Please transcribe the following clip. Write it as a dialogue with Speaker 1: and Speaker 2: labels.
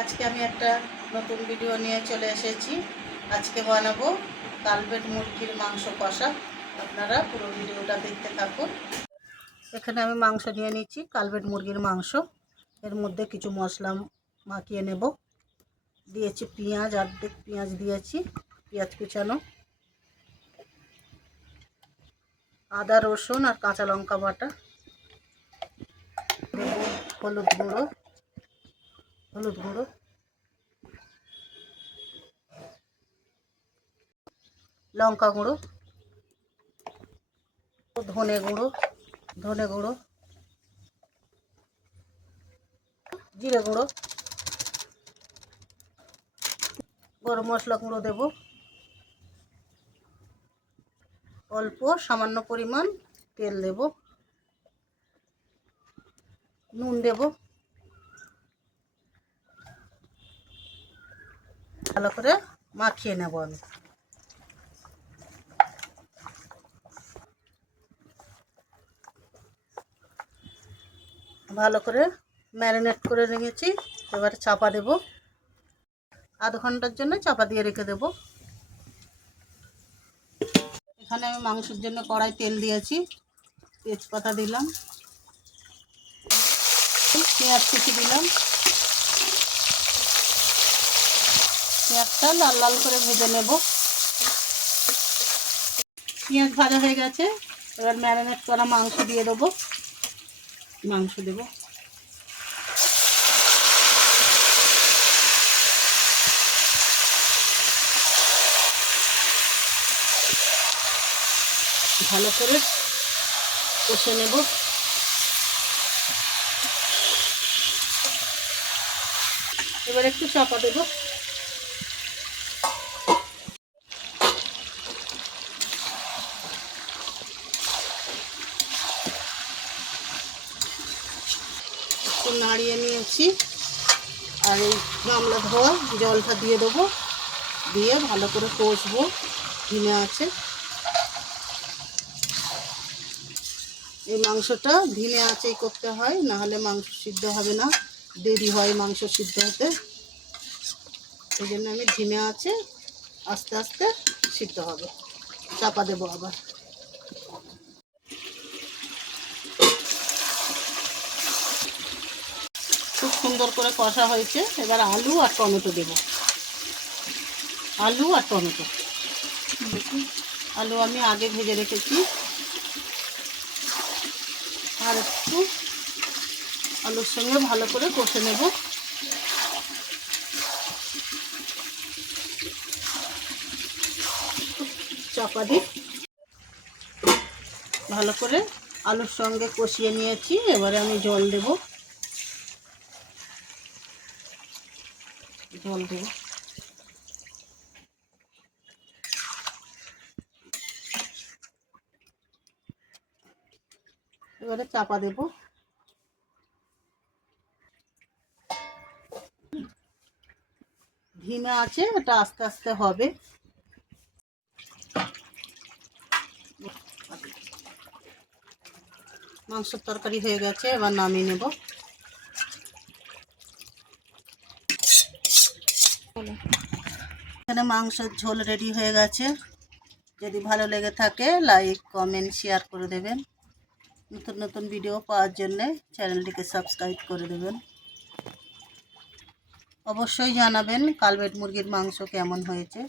Speaker 1: আজকে আমি একটা নতুন ভিডিও নিয়ে চলে এসেছি। আজকে বানাবো কালবেট মুরগির মাংস কষা। আপনারা পুরো ভিডিওটা দেখতে থাকুন। এখানে আমি মাংস নিয়ে নিচ্ছি, কালবেট মুরগির মাংস। এর মধ্যে কিছু মশলা মাখিয়ে নেব। দিয়েছি পেঁয়াজ, অর্ধেক পেঁয়াজ দিয়েছি, পেঁয়াজ কুচানো। আদা, রসুন আর কাঁচা লঙ্কা বাটা। হলুদ গুঁড়ো। হলুদ গুঁড়ো। লঙ্কা গুঁড়ো। ধনে গুঁড়ো ধনে গুঁড়ো। জিরে গুঁড়ো। গরম মশলা গুঁড়ো দেব। অল্প সামান্য পরিমাণ তেল দেব। নুন দেব। ভালো করে মাখিয়ে নেব আমি। ভালো করে ম্যারিনেট করে রেখেছি এবারে চাপা দেব। আধ ঘণ্টার জন্য চাপা দিয়ে রেখে দেব। এখানে আমি মাংসের জন্য কড়াই তেল দিয়েছি, তেজপাতা দিলাম, পেঁয়াজ কুচি দিলাম। পেঁয়াজটা লাল লাল করে ভেজে নেব। পেঁয়াজ ভাজা হয়ে গেছে। এবার ম্যারিনেট করা মাংস দিয়ে দেবো। মাংস দেবো। ভালো করে কষে নেব। এবার একটু চাপা দেবো। একটু নাড়িয়ে নিয়েছি। আর এই গামলা ধোয়া, জলটা দিয়ে দেবো। দিয়ে ভালো করে কষবো। ঘিমে আছে। এই মাংসটা ধিনে আঁচেই করতে হয় না হলে মাংস সিদ্ধ হবে না। দেরি হয় মাংস সিদ্ধ হতে। এই জন্য আমি ধিমে আছে, আস্তে আস্তে সিদ্ধ হবে। চাপা দেবো আবার। সুন্দর করে কষা হয়েছে, এবার আলু আর টমেটো দেব। আলু আর টমেটো। আলু আমি আগে ভেজে রেখেছি। আর একটু আলুর সঙ্গে ভালো করে কষে নেব। চাপা দিই। ভালো করে আলুর সঙ্গে কষিয়ে নিয়েছি, এবারে আমি জল দেব। দেব এবারে চাপা দেব। ধিমে আছে, এটা আস্তে আস্তে হবে। মাংসের তরকারি হয়ে গেছে, এবার নামিয়ে নেব। এখানে মাংসের ঝোল রেডি হয়ে গেছে। যদি ভালো লেগে থাকে লাইক কমেন্ট শেয়ার করে দেবেন। নতুন নতুন ভিডিও পাওয়ার জন্যে চ্যানেলটিকে সাবস্ক্রাইব করে দেবেন। অবশ্যই জানাবেন কালবেট মুরগির মাংস কেমন হয়েছে।